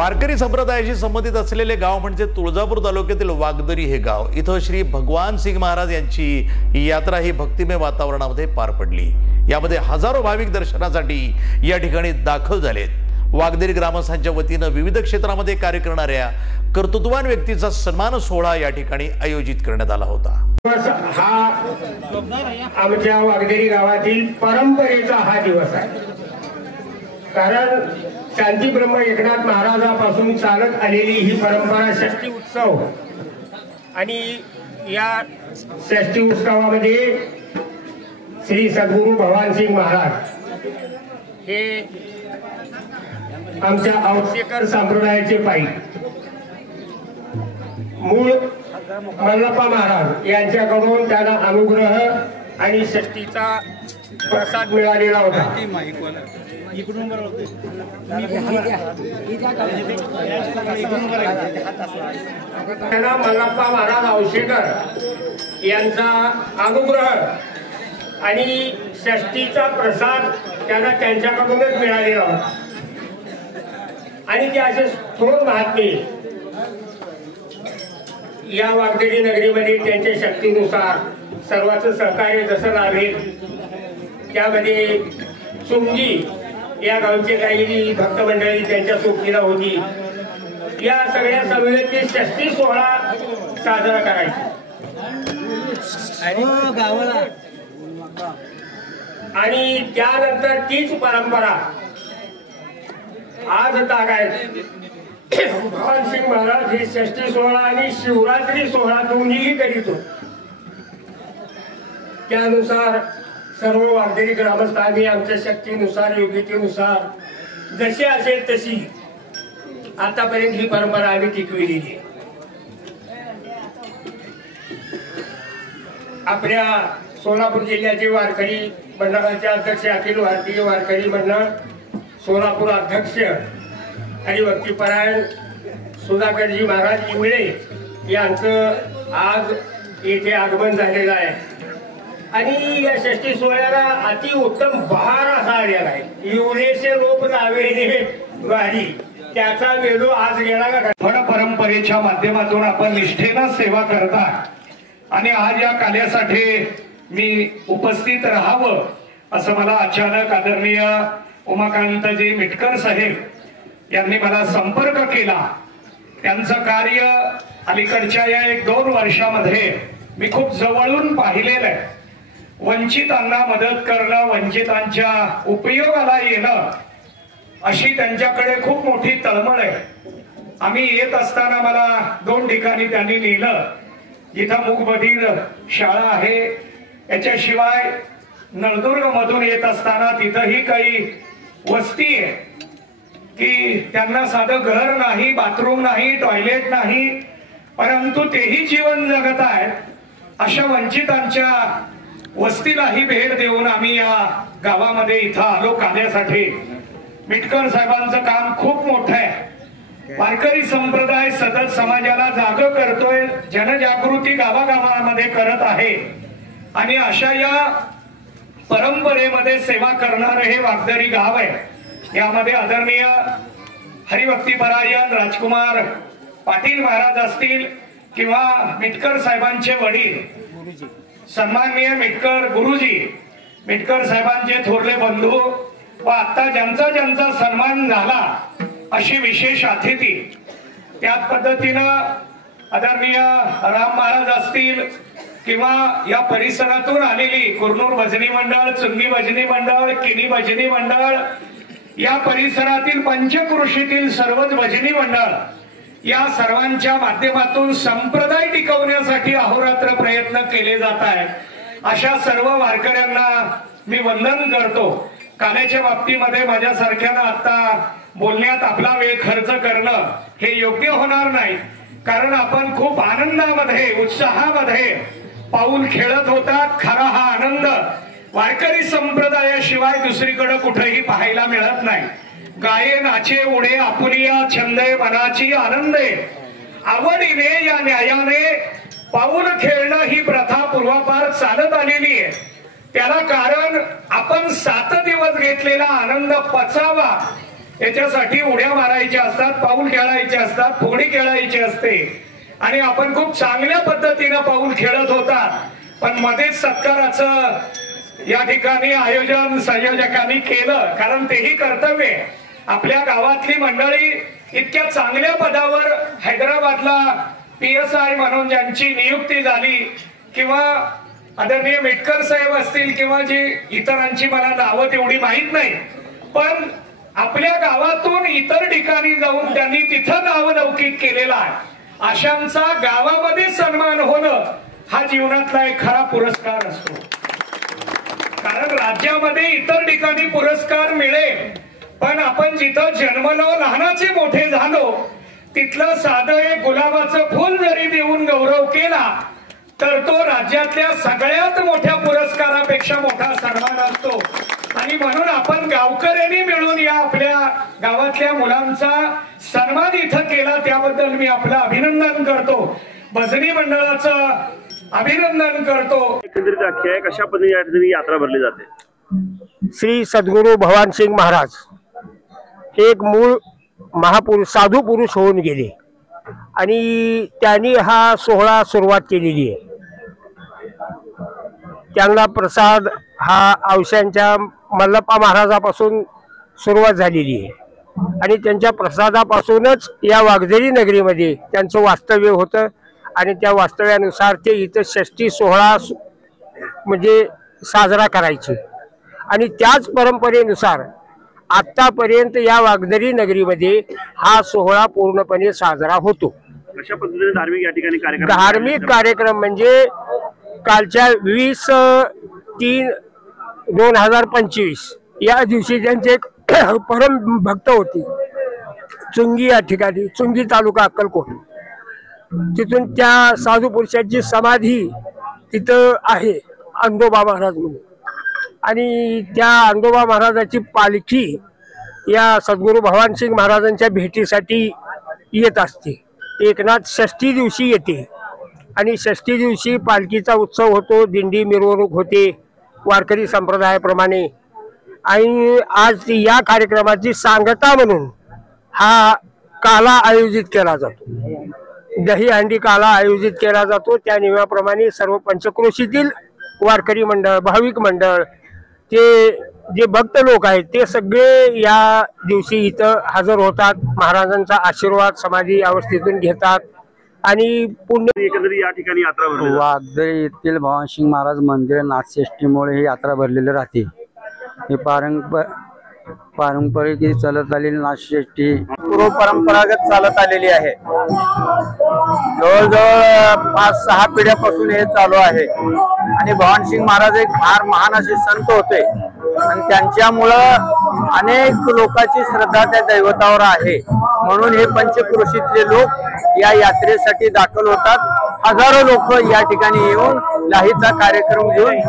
वारकरी संप्रदायाशी संबंधित असलेले गाव म्हणजे तुळजापूर तालुक्यातील वागदरी हे गाव। इथं श्री भगवान सिंग महाराज यांची यात्रा ही भक्तिमय वातावरणामध्ये पार पडली। यामध्ये हजारो भाविक दर्शनासाठी या ठिकाणी दाखल झालेत। वागदरी ग्रामस्थांच्या वतीनं विविध क्षेत्रामध्ये कार्य करणाऱ्या कर्तृत्ववान व्यक्तीचा सन्मान सोहळा या ठिकाणी आयोजित करण्यात आला होता। हा आमच्या वागदरी गावातील परंपरेचा हा दिवस आहे। कारण शांती ब्रह्म एकनाथ महाराजांपासून चालत आलेली ही परंपरा षष्ठी उत्सव आणि या षष्ठी उत्सवामध्ये श्री सद्गुरू भगवान सिंग महाराज हे आमच्या औसेकर संप्रदायाचे पायी मूळ मल्लप्पा महाराज यांच्याकडून त्यांना अनुग्रह आणि षष्टीचा प्रसाद मिळालेला होता। त्यांना मल्लप्पा महाराज औसेकर यांचा अनुग्रह आणि षष्टीचा प्रसाद त्यांना त्यांच्याकडूनच मिळालेला होता आणि ते असे थोर महात्मे या वागदरी नगरीमध्ये त्यांच्या शक्तीनुसार सर्वांचं सहकार्य जसं लाभेल त्यामध्ये चुंगी या गावचे काही भक्त मंडळी त्यांच्या सोबतीला होती। या सगळ्या समवेत षष्ठी सोहळा साजरा करायचा आणि त्यानंतर तीच परंपरा आज तागायत भगवान सिंग महाराज ही षष्ठी सोहळा आणि शिवरात्री सोहळा दोन्हीही करीत होते। त्यानुसार सर्व वागदरी ग्रामस्थांनी आमच्या शक्तीनुसार योग्यतेनुसार जशी असेल तशी आतापर्यंत ही परंपरा आम्ही टिकविलेली। आपल्या सोलापूर जिल्ह्याचे वारकरी मंडळाचे अध्यक्ष अखिल भारतीय वारकरी मंडळ सोलापूर अध्यक्ष हरिभक्तीपरायण सुधाकरजी महाराज इंगळे यांचं आज येथे आगमन झालेलं आहे आणि या षष्ठी सोहळ्याला अति उत्तम बहार असा आलेला आहे। एवढेसे लोक लावेले वारी त्याचा वेळो आज गेला का। परंपरेच्या माध्यमातून आपण निष्ठेनं सेवा करता आणि आज या कार्यासाठी मी उपस्थित राहावं असं मला अचानक आदरणीय उमाकांतजी मिटकर साहेब यांनी मला संपर्क केला। त्यांचं कार्य अलीकडच्या या 1-2 वर्षामध्ये मी खूप जवळून पाहिलेलं आहे। वंचितांना मदत करणं, वंचितांच्या उपयोगाला येणं अशी त्यांच्याकडे खूप मोठी तळमळ आहे। आम्ही येत असताना मला 2 ठिकाणी त्यांनी नेलं जिथं मूकबधीर शाळा आहे। याच्याशिवाय नळदुर्ग मधून येत असताना तिथंही काही वस्ती आहे की त्यांना साधं घर नाही, बाथरूम नाही, टॉयलेट नाही, परंतु तेही जीवन जगत आहेत। अशा वंचितांच्या वस्तीलाही भेट देऊन आम्ही या गावामध्ये इथं आलो कार्यासाठी। मिटकर साहेबांचं काम खूप मोठं आहे। वारकरी संप्रदाय सतत समाजाला जाग करतोय, जनजागृती गावागावामध्ये करत आहे आणि अशा या परंपरेमध्ये सेवा करणारं हे वागदरी गाव आहे। यामध्ये आदरणीय हरिभक्तीपरायण राजकुमार पाटील महाराज असतील किंवा मिटकर साहेबांचे वडील सन्माननीय मिटकर गुरुजी, मिटकर साहेबांचे थोरले बंधू व आता ज्यांचा ज्यांचा सन्मान झाला अशी विशेष अतिथी, त्याच पद्धतीनं आदरणीय राम महाराज असतील किंवा या परिसरातून आलेली कुरनूर भजनी मंडळ, चुंगी भजनी मंडळ, किनी भजनी मंडळ, या परिसरातील पंचक्रोशीतील सर्वच भजनी मंडळ, या सर्वांच्या माध्यमातून संप्रदाय टिकवण्यासाठी अहोरात्र प्रयत्न केले जात आहेत। अशा सर्व वारकऱ्यांना मी वंदन करतो। कार्याच्या बाबतीमध्ये माझ्यासारख्यानं आता बोलण्यात आपला वेळ खर्च करणं हे योग्य होणार नाही, कारण आपण खूप आनंदामध्ये उत्साहामध्ये पाऊल खेळत होता। खरा हा आनंद वारकरी संप्रदायाशिवाय दुसरीकडे कुठेही पाहायला मिळत नाही। गाये नाचे उडे आपुलिया छंदे मनाची आनंदे, आवडीने या न्यायाने पाऊल खेळणं ही प्रथा पूर्वापार चालत आलेली आहे। त्याला कारण आपण 7 दिवस घेतलेला आनंद पचावा याच्यासाठी उड्या मारायच्या असतात, पाऊल खेळायचे असतात, फुगडी खेळायची असते आणि आपण खूप चांगल्या पद्धतीनं पाऊल खेळत होता. पण मध्येच सत्काराचं या ठिकाणी आयोजन संयोजकांनी केलं, कारण तेही कर्तव्य. आपल्या गावातली मंडळी इतक्या चांगल्या पदावर हैदराबादला PSI म्हणून ज्यांची नियुक्ती झाली, किंवा आदरणीय मेटकर साहेब असतील, किंवा जी इतरांची मला नावं तेवढी माहित नाही, पण आपल्या गावातून इतर ठिकाणी जाऊन त्यांनी तिथं नावलौकिक केलेला आहे. अशांचा गावामध्ये सन्मान होणं हा जीवनातला एक खरा पुरस्कार असतो. कारण राज्यामध्ये इतर ठिकाणी पुरस्कार मिळेल, पण आपण जिथं जन्मलो, लहानाचे मोठे झालो, तिथलं साधं एक गुलाबाचं फुल जरी देऊन गौरव केला तर तो राज्यातल्या सगळ्यात मोठ्या पुरस्कारापेक्षा मोठा सन्मान असतो. आणि म्हणून आपण गावकऱ्यांनी मिळून या आपल्या गावातल्या मुलांचा सन्मान इथं केला, त्याबद्दल मी आपलं अभिनंदन करतो. भजनी मंडळाचं अभिनंदन करतो. एकंदरीत आख्या कशा पद्धतीने या ठिकाणी यात्रा भरली जाते? श्री सद्गुरू भगवानसिंग महाराज हे एक मूळ महापुरुष, साधू पुरुष होऊन गेले आणि त्यांनी हा सोहळा सुरुवात केलेली आहे. त्यांना प्रसाद हा औशांच्या मल्लप्पा महाराजापासून सुरुवात झालेली आहे आणि त्यांच्या प्रसादापासूनच या वागदरी नगरीमध्ये त्यांचं वास्तव्य होतं आणि त्या वास्तव्यानुसार ते इथं षष्ठी सोहळा म्हणजे साजरा करायचे आणि त्याच परंपरेनुसार आतापर्यंत या वागदरी नगरीमध्ये हा सोहळा पूर्णपणे साजरा होतो. कशा पद्धतीने धार्मिक या ठिकाणी कार्यक्रम? धार्मिक कार्यक्रम म्हणजे कालच्या 20/3/2025 या दिवशी त्यांचे एक परम भक्त होते चुंगी या ठिकाणी, चुंगी तालुका अक्कलकोट. तिथून त्या साधू पुरुषाची समाधी तिथं आहे अंदोबा महाराज म्हणून, आणि त्या अंदोबा महाराजाची पालखी या सद्गुरू भगवानसिंग महाराजांच्या भेटीसाठी येत असते. एकनाथ षष्ठी दिवशी येते आणि षष्ठी दिवशी पालखीचा उत्सव होतो, दिंडी मिरवणूक होते वारकरी संप्रदायाप्रमाणे. आणि आज या कार्यक्रमाची सांगता म्हणून हा काला आयोजित केला जातो, दहीहंडी काला आयोजित केला जातो. त्या नियमाप्रमाणे सर्व पंचक्रोशीतील वारकरी मंडळ, भाविक मंडळ, ते जे भक्त लोक आहेत ते सगळे या दिवशी इथं हजर होतात, महाराजांचा आशीर्वाद समाधी अवस्थेतून घेतात आणि पुण्य. एकंदरीत या ठिकाणी यात्रा भरली. वागदरी येथील भगवानसिंग महाराज मंदिर नाथषष्ठीमुळे ही यात्रा भरलेली राहते. ही पारंपरिक चालत आलेली नाथषष्ठी पूर्वपरंपरागत चालत आलेली आहे. जवळजवळ 5-6 पिढ्यापासून हे चालू आहे आणि भगवानसिंग महाराज एक फार महान असे संत होते आणि त्यांच्यामुळं अनेक लोकांची श्रद्धा त्या दैवतावर आहे. म्हणून हे पंचक्रोशीतले लोक या यात्रेसाठी दाखल होतात. हजारो लोक या ठिकाणी येऊन लाहीचा कार्यक्रम घेऊन